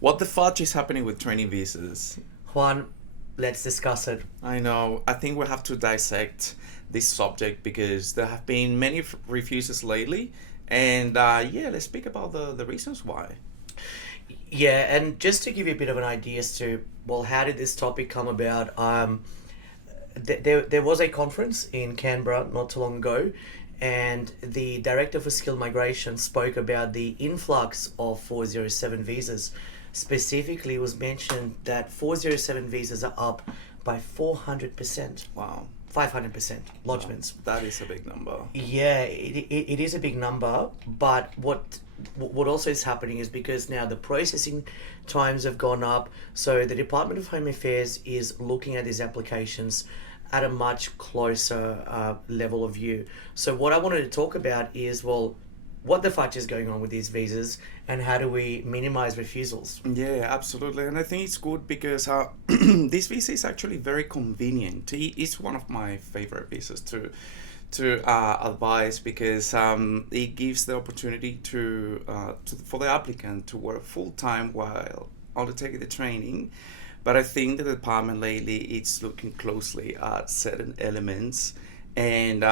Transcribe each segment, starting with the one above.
What the fudge is happening with training visas? Juan, let's discuss it. I know. I think we have to dissect this subject because there have been many refuses lately, and yeah, let's speak about the reasons why. Yeah, and just to give you a bit of an idea as to, well, how did this topic come about? There was a conference in Canberra not too long ago, and the director for skilled migration spoke about the influx of 407 visas. Specifically, it was mentioned that 407 visas are up by 400%. Wow, 500% wow, lodgements. that is a big number. Yeah, it is a big number, but what also is happening is because now the processing times have gone up, so the Department of Home Affairs is looking at these applications at a much closer level of view. So what I wanted to talk about is, well, what the fudge is going on with these visas and how do we minimize refusals? Yeah, absolutely. And I think it's good because this visa is actually very convenient. It's one of my favorite visas to advise because it gives the opportunity for the applicant to work full time while undertaking the training. But I think the department lately it's looking closely at certain elements, and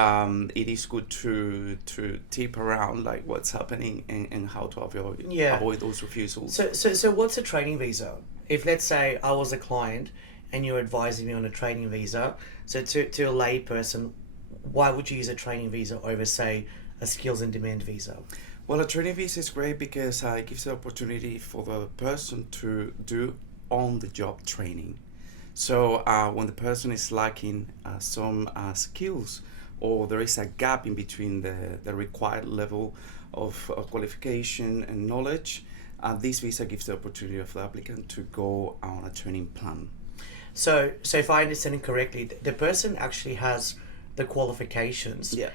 it is good to tip around like what's happening and how to Yeah. avoid those refusals. So what's a training visa? If let's say I was a client and you're advising me on a training visa, so to a lay person, why would you use a training visa over, say, a skills in demand visa? Well, a training visa is great because it gives the opportunity for the person to do on the job training. So when the person is lacking some skills or there is a gap in between the required level of qualification and knowledge, this visa gives the opportunity of the applicant to go on a training plan. So if I understand it correctly, the person actually has the qualifications, Yeah.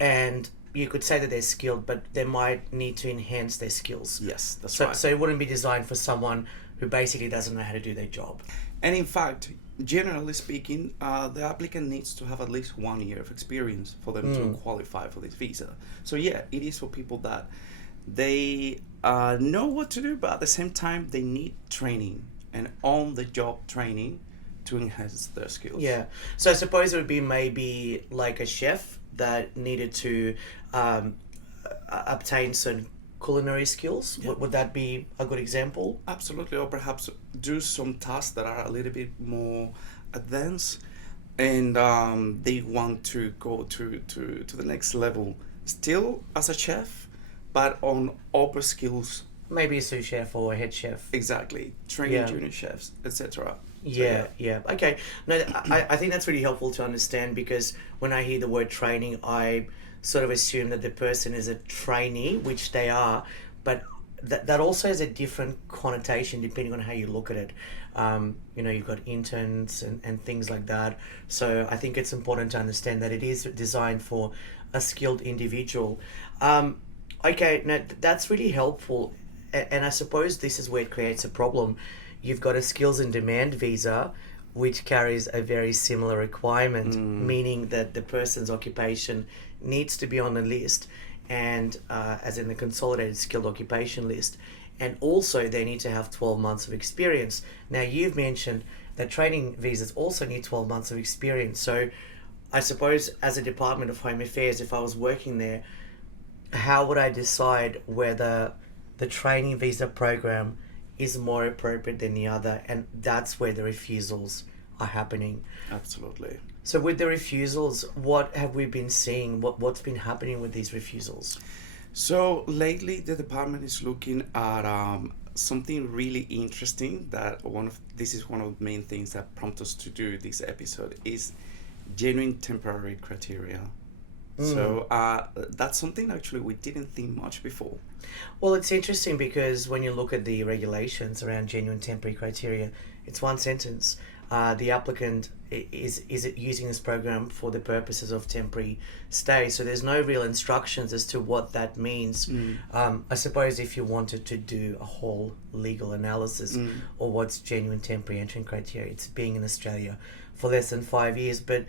and you could say that they're skilled, but they might need to enhance their skills. Yes, that's So right. so it wouldn't be designed for someone who basically doesn't know how to do their job. And in fact, generally speaking, the applicant needs to have at least 1 year of experience for them to qualify for this visa. So yeah, it is for people that they know what to do, but at the same time, they need training and on-the-job training to enhance their skills. Yeah. So I suppose it would be maybe like a chef that needed to um, obtain certain culinary skills. Yeah. Would that be a good example? Absolutely, or perhaps do some tasks that are a little bit more advanced, and they want to go to the next level, still as a chef, but on upper skills. Maybe a sous chef or a head chef. Exactly, training Yeah. junior chefs, etc. Yeah, yeah. Okay. No, I think that's really helpful to understand, because when I hear the word training, I sort of assume that the person is a trainee, which they are, but that also has a different connotation depending on how you look at it. You've got interns and things like that. So I think it's important to understand that it is designed for a skilled individual. Okay, now that's really helpful. And I suppose this is where it creates a problem. You've got a skills in demand visa, which carries a very similar requirement, meaning that the person's occupation needs to be on the list, and as in the consolidated skilled occupation list. And also, they need to have 12 months of experience. Now, you've mentioned that training visas also need 12 months of experience. So, I suppose as a Department of Home Affairs, if I was working there, how would I decide whether the training visa program is more appropriate than the other? And that's where the refusals are happening. Absolutely. So with the refusals, what have we been seeing? What's been happening with these refusals? So lately, the department is looking at something really interesting. This is one of the main things that prompt us to do this episode is genuine temporary criteria. So that's something actually we didn't think much before. Well, it's interesting because when you look at the regulations around genuine temporary criteria, it's one sentence. The applicant is it using this program for the purposes of temporary stay. So there's no real instructions as to what that means. I suppose if you wanted to do a whole legal analysis or what's genuine temporary entry criteria, it's being in Australia for less than 5 years. But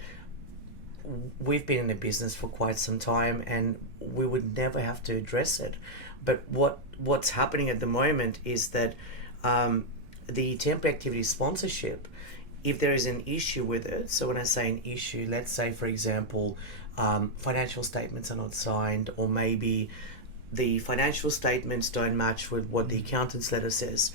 we've been in the business for quite some time and we would never have to address it. But what's happening at the moment is that The temporary activity sponsorship, if there is an issue with it, so when I say an issue, let's say, for example, financial statements are not signed, or maybe the financial statements don't match with what the accountant's letter says.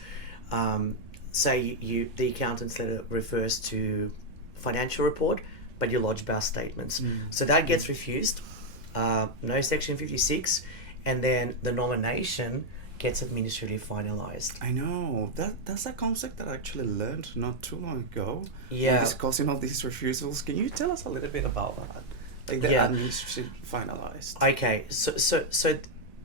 Say the accountant's letter refers to financial report, but you lodge BAS statements. So that gets refused. No Section 56, and then the nomination gets administratively finalized. I know that's a concept that I actually learned not too long ago. Yeah. When discussing all these refusals. Can you tell us a little bit about that? Like the administrative finalized. Okay, so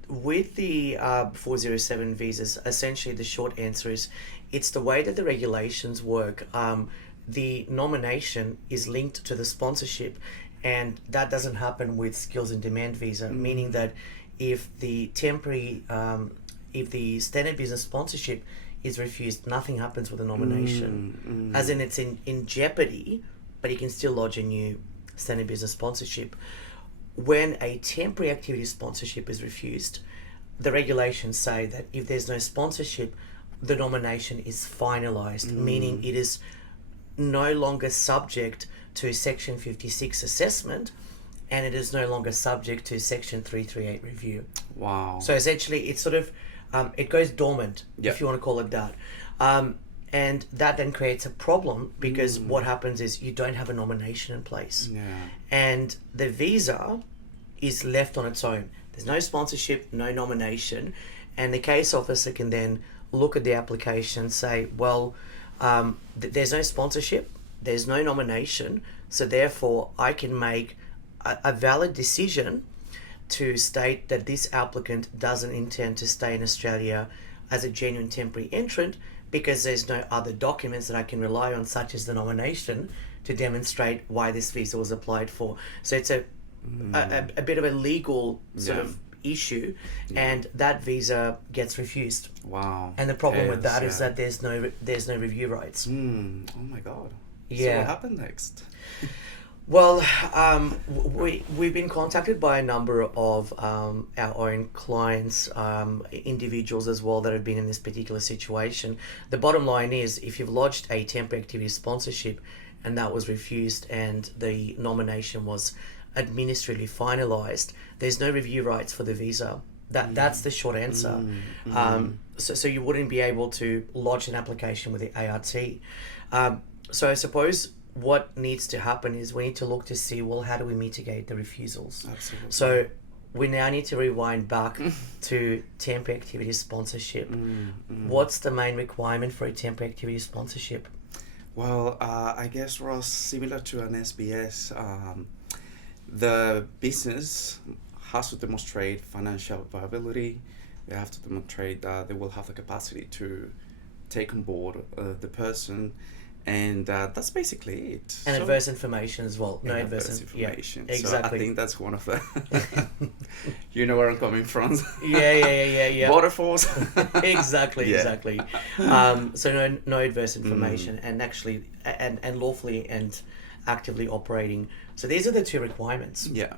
with the 407 visas, essentially the short answer is it's the way that the regulations work. The nomination is linked to the sponsorship, and that doesn't happen with skills in demand visa, meaning that if the if the standard business sponsorship is refused, nothing happens with the nomination. As in, it's in jeopardy, but you can still lodge a new standard business sponsorship. When a temporary activity sponsorship is refused, the regulations say that if there's no sponsorship, the nomination is finalized, meaning it is no longer subject to Section 56 assessment, and it is no longer subject to Section 338 review. Wow. So essentially, it's sort of, it goes dormant, Yep. if you want to call it that. And that then creates a problem because what happens is you don't have a nomination in place. Yeah. And the visa is left on its own. There's no sponsorship, no nomination. And the case officer can then look at the application and say, well, there's no sponsorship, there's no nomination, so therefore I can make a valid decision to state that this applicant doesn't intend to stay in Australia as a genuine temporary entrant because there's no other documents that I can rely on, such as the nomination, to demonstrate why this visa was applied for. So it's a bit of a legal sort of issue, and that visa gets refused. Wow. And the problem with that is that there's no review rights. Oh my god. So Yeah. what happened next? Well, we've been contacted by a number of our own clients, individuals as well, that have been in this particular situation. The bottom line is, if you've lodged a temporary activity sponsorship and that was refused and the nomination was administratively finalised, there's no review rights for the visa. That's the short answer. So you wouldn't be able to lodge an application with the ART. So I suppose what needs to happen is we need to look to see, well, how do we mitigate the refusals? Absolutely. So we now need to rewind back to temporary activity sponsorship. What's the main requirement for a temporary activity sponsorship? Well, I guess, Ross, similar to an SBS, the business has to demonstrate financial viability. They have to demonstrate that they will have the capacity to take on board the person, and that's basically it. And So- adverse information as well. No and adverse information. Yeah, exactly. So I think that's one of the. You know where I'm coming from. Yeah. Waterfalls. exactly. So no adverse information, Mm. and actually and lawfully and actively operating. So these are the two requirements. Yeah.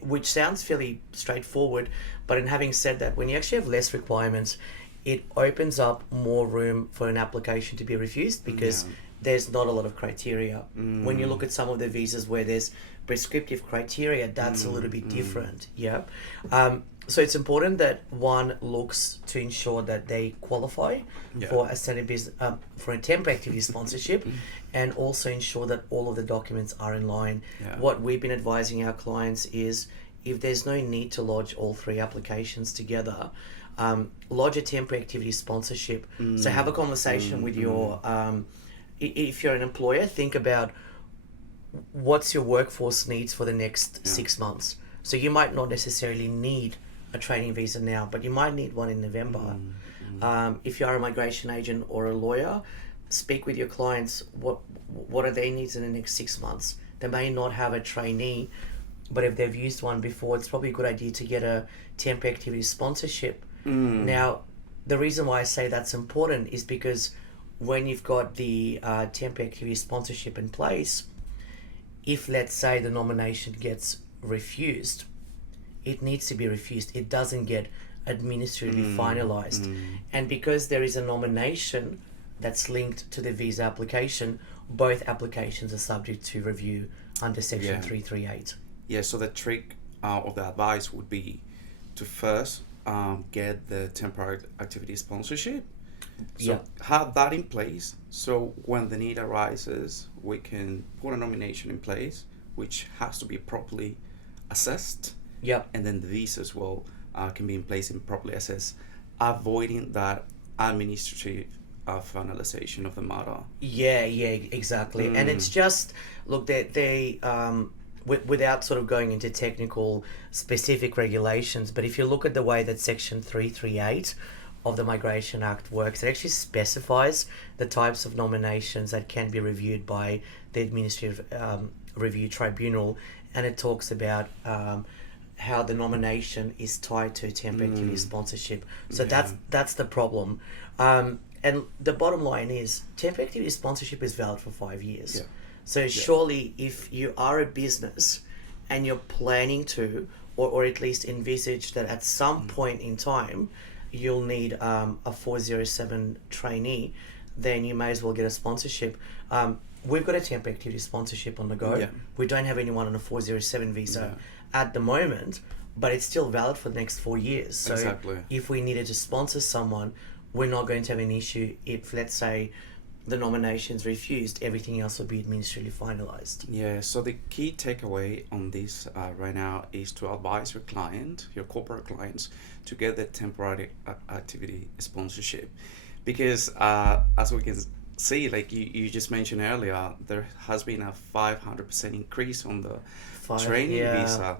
Which sounds fairly straightforward, but in having said that, when you actually have less requirements, it opens up more room for an application to be refused because Yeah. there's not a lot of criteria. When you look at some of the visas where there's prescriptive criteria, that's a little bit different. Yeah. So it's important that one looks to ensure that they qualify Yeah. for a standard business, for a temp activity sponsorship, and also ensure that all of the documents are in line. Yeah. What we've been advising our clients is, if there's no need to lodge all three applications together, lodge a temporary activity sponsorship. So have a conversation with your, if you're an employer, think about what's your workforce needs for the next 6 months. So you might not necessarily need a training visa now, but you might need one in November. If you are a migration agent or a lawyer, speak with your clients. What are their needs in the next 6 months? They may not have a trainee, but if they've used one before, it's probably a good idea to get a temporary activity sponsorship. Now, the reason why I say that's important is because when you've got the temporary activity sponsorship in place, if, let's say, the nomination gets refused, it needs to be refused. It doesn't get administratively finalized. And because there is a nomination that's linked to the visa application, both applications are subject to review under Section Yeah. 338. Yeah, so the trick of the advice would be to first get the temporary activity sponsorship. So Yeah. have that in place. So when the need arises, we can put a nomination in place, which has to be properly assessed, Yep. and then the visa as well can be in place and properly assessed, avoiding that administrative finalization of the matter. Yeah, yeah, exactly. And it's just, look, without sort of going into technical specific regulations, but if you look at the way that Section 338 of the Migration Act works, it actually specifies the types of nominations that can be reviewed by the Administrative Review Tribunal, and it talks about how the nomination is tied to temp activity sponsorship. So that's the problem. And the bottom line is temp activity sponsorship is valid for 5 years. Yeah. So surely if you are a business and you're planning to, or at least envisage that at some point in time you'll need a 407 trainee, then you may as well get a sponsorship. We've got a temp activity sponsorship on the go. Yeah. We don't have anyone on a 407 visa at the moment, but it's still valid for the next 4 years. So Exactly. if we needed to sponsor someone, we're not going to have an issue if, let's say, the nomination's refused. Everything else will be administratively finalized. Yeah, so the key takeaway on this right now is to advise your client, your corporate clients, to get the temporary activity sponsorship. Because as we can see, like you just mentioned earlier, there has been a 500% increase on the training visa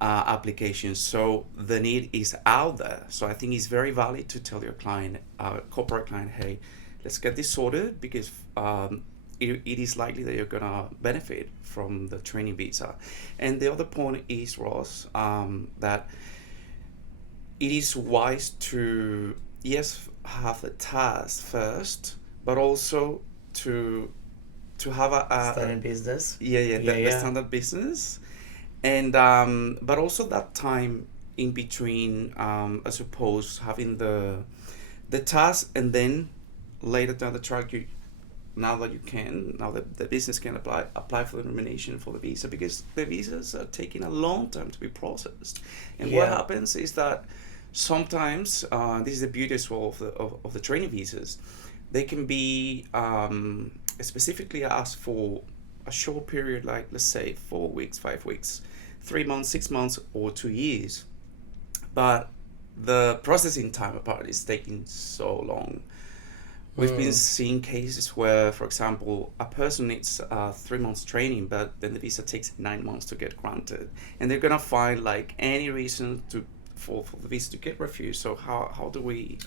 applications. So the need is out there. So I think it's very valid to tell your client, corporate client, hey, let's get this sorted, because it is likely that you're gonna benefit from the training visa. And the other point is, Ross, that it is wise to, yes, have the task first, but also to have a Standard business. the standard business, and but also that time in between, I suppose, having the task, and then later down the track, now that the business can apply for the nomination for the visa, because the visas are taking a long time to be processed. And what happens is that sometimes, this is the beauty as well of the training visas, they can be specifically asked for a short period, like let's say 4 weeks, 5 weeks, 3 months, 6 months, or 2 years. But the processing time apart is taking so long. We've been seeing cases where, for example, a person needs 3 months training, but then the visa takes 9 months to get granted, and they're gonna find like any reason for the visa to get refused. So how do we?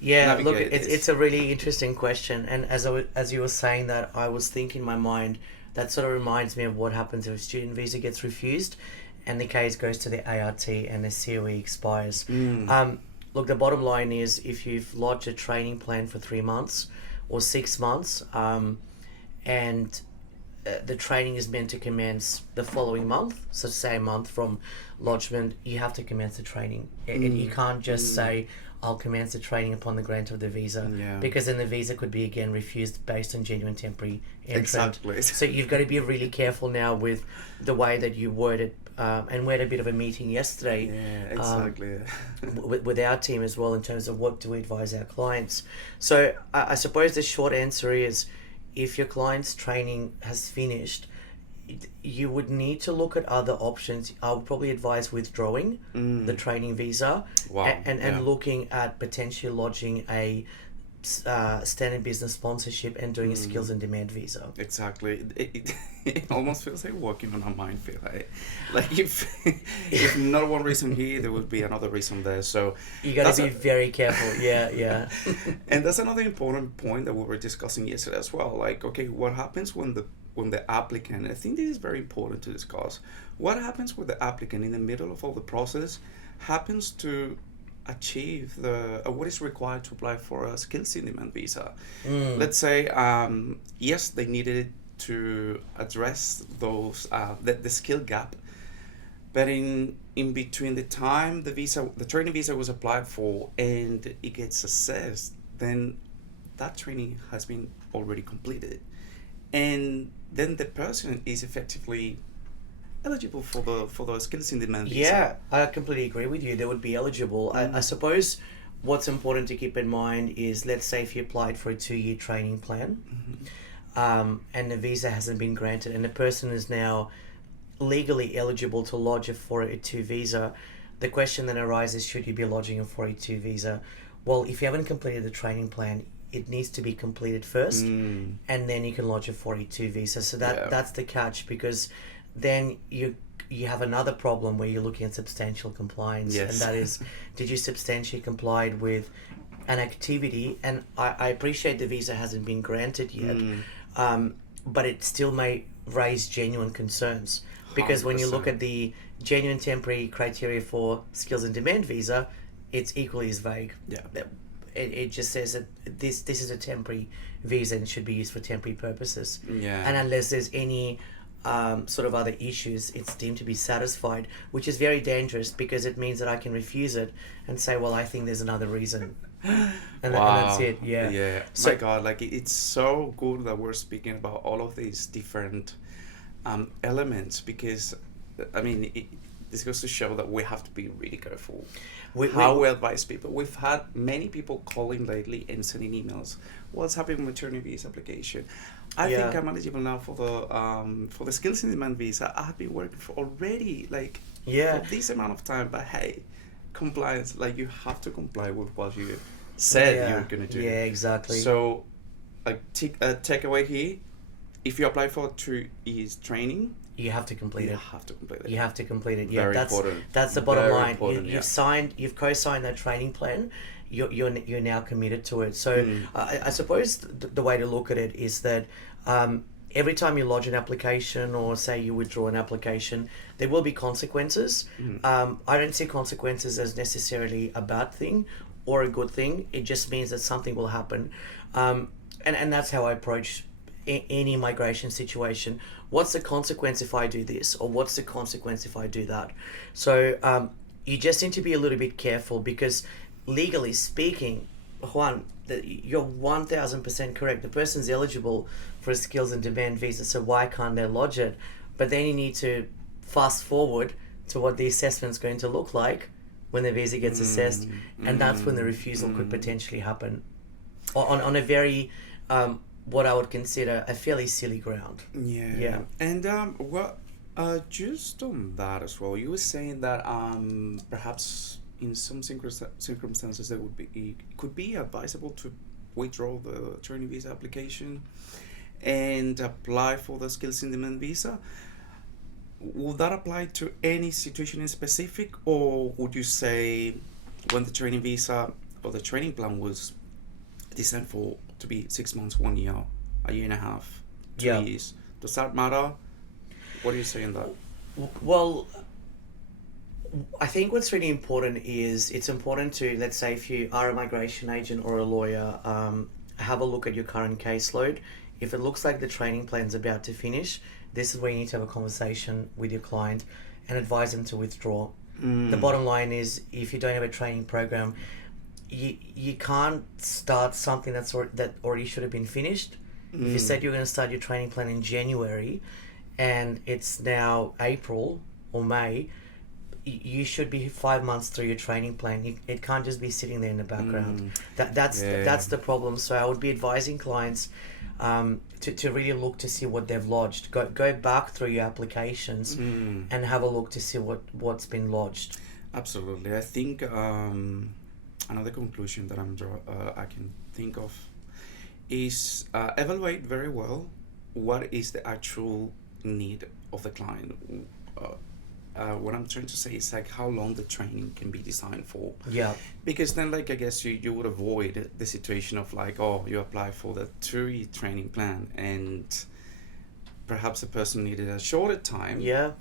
Yeah, look, navigate this? it's a really interesting question, and as you were saying that, I was thinking in my mind that sort of reminds me of what happens if a student visa gets refused, and the case goes to the ART and the COE expires. Look, the bottom line is, if you've lodged a training plan for 3 months or 6 months, and the training is meant to commence the following month, so say a month from lodgement, you have to commence the training. You can't just say, I'll commence the training upon the grant of the visa, because then the visa could be again refused based on genuine temporary entrant. Exactly. So you've got to be really careful now with the way that you word it. And we had a bit of a meeting yesterday with our team as well, in terms of what do we advise our clients. So I suppose the short answer is, if your client's training has finished, you would need to look at other options. I would probably advise withdrawing the training visa and looking at potentially lodging a standard business sponsorship and doing a skills and demand visa. Exactly. It almost feels like walking on a minefield. Like if not one reason here, there would be another reason there. So you got to be very careful. Yeah. And that's another important point that we were discussing yesterday as well. Like, okay, what happens when the applicant, I think this is very important to discuss, what happens with the applicant in the middle of all the process happens to achieve what is required to apply for a skills in demand visa. Let's say, yes, they needed to address those the skill gap, But in between the time the training visa was applied for and it gets assessed, then that training has been already completed, and then the person is effectively eligible for the skills in demand visa. Yeah, I completely agree with you. They would be eligible. I suppose what's important to keep in mind is, let's say if you applied for a 2-year training plan, and the visa hasn't been granted, and the person is now legally eligible to lodge a 482 visa, the question then arises, should you be lodging a 482 visa? Well, if you haven't completed the training plan, it needs to be completed first, and then you can lodge a 482 visa. So that's the catch, because then you have another problem where you're looking at substantial compliance, Yes. and that is, did you substantially complied with an activity? And I appreciate the visa hasn't been granted yet, but it still may raise genuine concerns, because when you look 100%. at the genuine temporary criteria for skills in demand visa, it's equally as vague. Yeah. It just says that this is a temporary visa and should be used for temporary purposes. Yeah. And unless there's any sort of other issues, it's deemed to be satisfied, which is very dangerous, because it means that I can refuse it and say, well, I think there's another reason. And that's it. Yeah. Yeah. So- My God, like it's so good that we're speaking about all of these different elements, because I mean, this goes to show that we have to be really careful how we advise people. We've had many people calling lately and sending emails. What's happening with maternity visa application? I think I'm eligible now for the skills in demand visa. I have been working for already like Yeah. for this amount of time, but hey, compliance, like you have to comply with what you said you're gonna do. Yeah, exactly. So, takeaway here: if you apply for 2 years training, you have to complete you it. have to complete it. You have to complete it. Yeah, Very that's important. that's the bottom Very line. important, yeah. You've co-signed that training plan. You're now committed to it. So I suppose the way to look at it is that every time you lodge an application, or say you withdraw an application, there will be consequences. I don't see consequences as necessarily a bad thing or a good thing. It just means that something will happen, and that's how I approach any migration situation. What's the consequence if I do this, or what's the consequence if I do that? So you just need to be a little bit careful, because legally speaking, Juan, you're 1000% correct. The person's eligible for a skills and demand visa, so why can't they lodge it? But then you need to fast forward to what the assessment's going to look like when the visa gets assessed, and that's when the refusal could potentially happen on a very what I would consider a fairly silly ground. Yeah. And just on that as well, you were saying that perhaps in some circumstances there could be advisable to withdraw the training visa application and apply for the skills in demand visa. Would that apply to any situation in specific, or would you say when the training visa or the training plan was designed to be 6 months, 1 year, a year and a half, 2 Yeah. years, does that matter? What do you say on that? Well, I think what's really important is, it's important to, let's say if you are a migration agent or a lawyer, have a look at your current caseload. If it looks like the training plan's about to finish, this is where you need to have a conversation with your client and advise them to withdraw. The bottom line is, if you don't have a training program, you can't start something that already should have been finished. If you said you're going to start your training plan in January and it's now April or May, you should be 5 months through your training plan. It can't just be sitting there in the background. That's the problem. So I would be advising clients to really look to see what they've lodged. Go back through your applications and have a look to see what's been lodged. Absolutely. I think another conclusion that I can think of is evaluate very well what is the actual need of the client. What I'm trying to say is like how long the training can be designed for. Yeah. Because then, like, I guess you would avoid the situation of like, oh, you apply for the 2-year training plan and perhaps the person needed a shorter time. Yeah.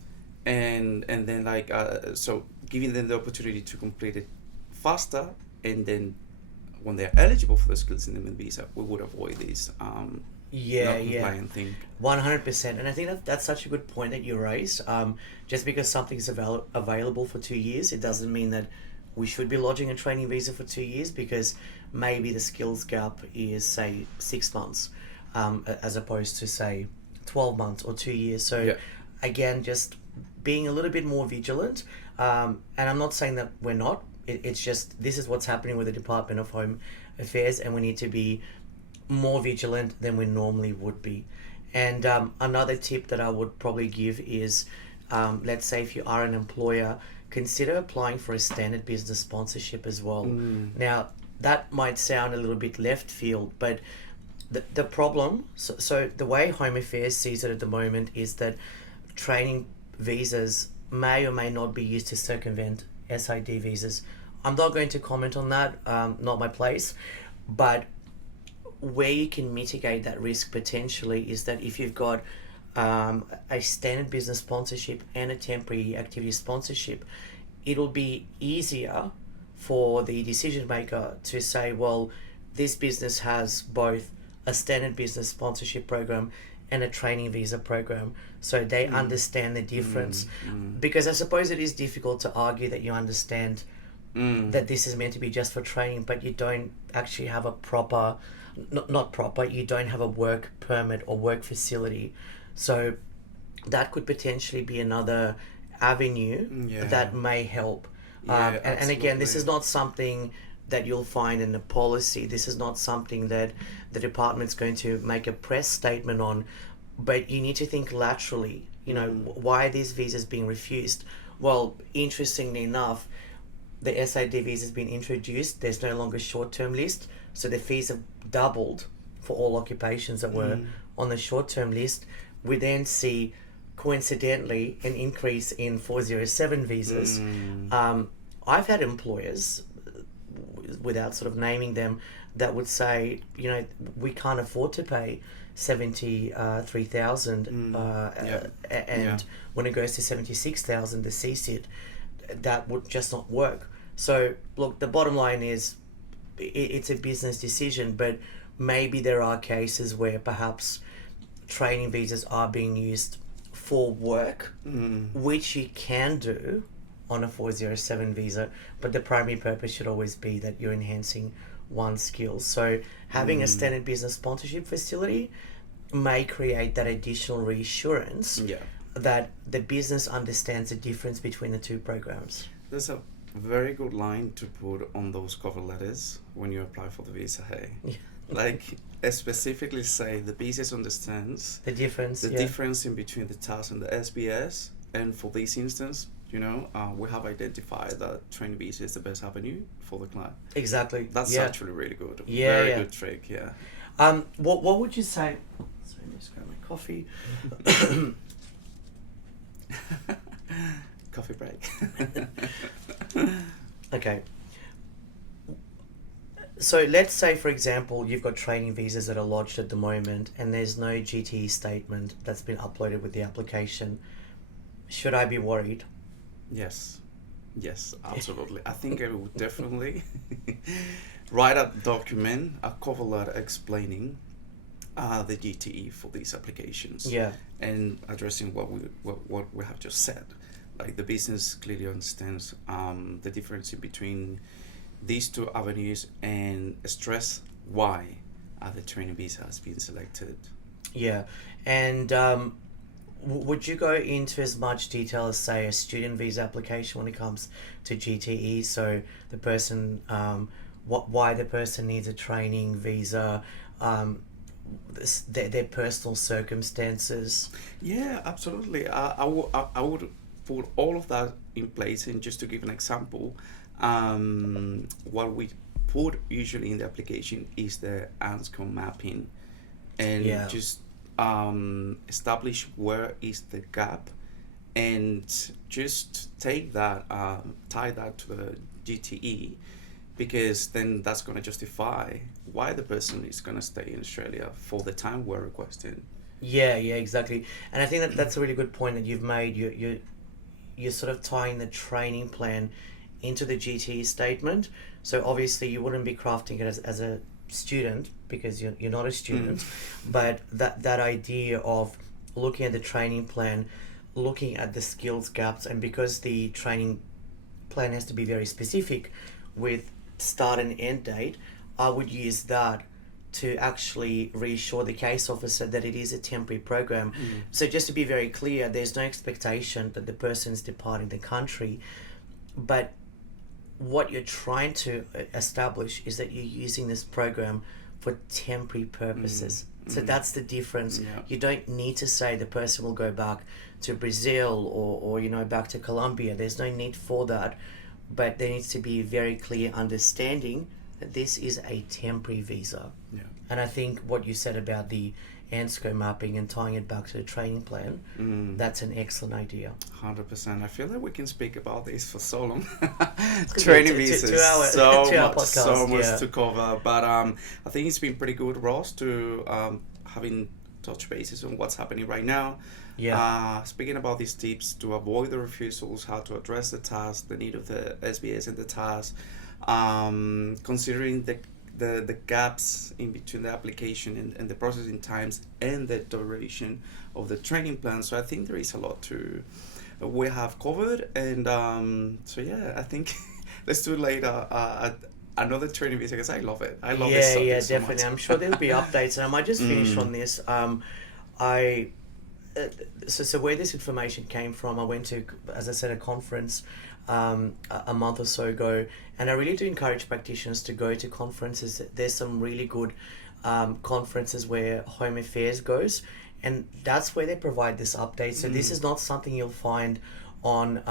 And then like so giving them the opportunity to complete it faster, and then when they're eligible for the skills in the visa, we would avoid these Yeah, not yeah. compliant thing. 100%. And I think that that's such a good point that you raised. Just because something's available for 2 years, it doesn't mean that we should be lodging a training visa for 2 years, because maybe the skills gap is, say, 6 months, as opposed to, say, 12 months or 2 years. So, Yeah. again, just being a little bit more vigilant. And I'm not saying that we're not. It's just this is what's happening with the Department of Home Affairs, and we need to be more vigilant than we normally would be. And another tip that I would probably give is, let's say if you are an employer, consider applying for a standard business sponsorship as well. Now, that might sound a little bit left field, but the problem, so the way Home Affairs sees it at the moment is that training visas may or may not be used to circumvent SID visas. I'm not going to comment on that, not my place, but where you can mitigate that risk potentially is that if you've got a standard business sponsorship and a temporary activity sponsorship, it'll be easier for the decision maker to say, well, this business has both a standard business sponsorship program and a training visa program, so they understand the difference. Because I suppose it is difficult to argue that you understand that this is meant to be just for training, but you don't actually have a proper, not proper, you don't have a work permit or work facility. So that could potentially be another avenue Yeah. that may help. Yeah, And again, this is absolutely. not something that you'll find in the policy. This is not something that the department's going to make a press statement on, but you need to think laterally. You know, why are these visas being refused? Well, interestingly enough, the SID visa has been introduced. There's no longer short-term list, so the fees have doubled for all occupations that were on the short-term list. We then see, coincidentally, an increase in 407 visas. I've had employers, without sort of naming them, that would say, you know, we can't afford to pay 73,000, Yeah. and Yeah. when it goes to 76,000, the CSIT, that would just not work. So, look, the bottom line is, it's a business decision, but maybe there are cases where perhaps training visas are being used for work, which you can do on a 407 visa, but the primary purpose should always be that you're enhancing one's skills. So having a standard business sponsorship facility may create that additional reassurance Yeah. that the business understands the difference between the two programs. There's a very good line to put on those cover letters when you apply for the visa, hey? Yeah. Like, specifically say the business understands The difference, the yeah. difference in between the TAS and the SBS, and for this instance, you know, we have identified that training visa is the best avenue for the client. Exactly. That's yeah. actually really good. Yeah, Very yeah. good trick, yeah. What would you say? Sorry, let me just grab my coffee. Coffee break. Okay. So let's say, for example, you've got training visas that are lodged at the moment, and there's no GTE statement that's been uploaded with the application. Should I be worried? Yes, yes, absolutely. I think I would definitely write a document, a cover letter explaining the GTE for these applications. Yeah. And addressing what we have just said. Like, the business clearly understands the difference in between these two avenues, and stress why the training visa has been selected. Yeah. And would you go into as much detail as, say, a student visa application when it comes to GTE? So the person, why the person needs a training visa, their personal circumstances. Yeah, absolutely. I would put all of that in place. And just to give an example, what we put usually in the application is the ANSCOM mapping, and Yeah. just establish where is the gap, and just take that, tie that to the GTE, because then that's going to justify why the person is going to stay in Australia for the time we're requesting. Yeah, yeah, exactly. And I think that that's a really good point that you've made. You're sort of tying the training plan into the GTE statement. So obviously you wouldn't be crafting it as a student because you're not a student, but that idea of looking at the training plan, looking at the skills gaps, and because the training plan has to be very specific with start and end date, I would use that to actually reassure the case officer that it is a temporary program. So just to be very clear, there's no expectation that the person's departing the country, but what you're trying to establish is that you're using this program for temporary purposes. So that's the difference. Yeah. You don't need to say the person will go back to Brazil or back to Colombia. There's no need for that. But there needs to be very clear understanding that this is a temporary visa. Yeah. And I think what you said about the ANSCO mapping and tying it back to the training plan, that's an excellent idea. 100%. I feel like we can speak about this for so long. be Training a visas, 2 hour so podcast, much yeah. to cover. But I think it's been pretty good, Ross, to having touch bases on what's happening right now. Yeah. Speaking about these tips to avoid the refusals, how to address the task, the need of the SBS and the task, considering the gaps in between the application and the processing times and the duration of the training plan. So I think there is a lot we have covered, and so yeah, I think let's do later another training visa because I love it. I love this subject so definitely. much. I'm sure there'll be updates, and I might just finish on this. So where this information came from, I went to, as I said, a conference a month or so ago, and I really do encourage practitioners to go to conferences. There's some really good conferences where Home Affairs goes, and that's where they provide this update. So this is not something you'll find on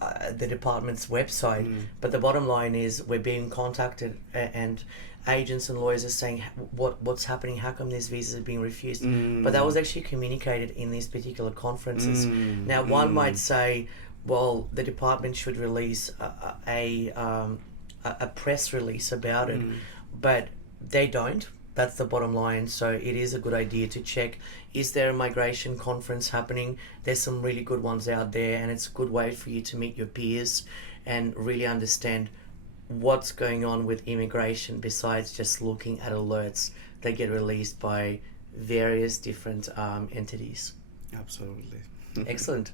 the department's website, but the bottom line is we're being contacted and agents and lawyers are saying what's happening, how come these visas are being refused, but that was actually communicated in these particular conferences. Now one might say, well, the department should release a press release about it, but they don't. That's the bottom line. So it is a good idea to check, is there a migration conference happening? There's some really good ones out there, and it's a good way for you to meet your peers and really understand what's going on with immigration besides just looking at alerts that get released by various different entities. Absolutely. Excellent.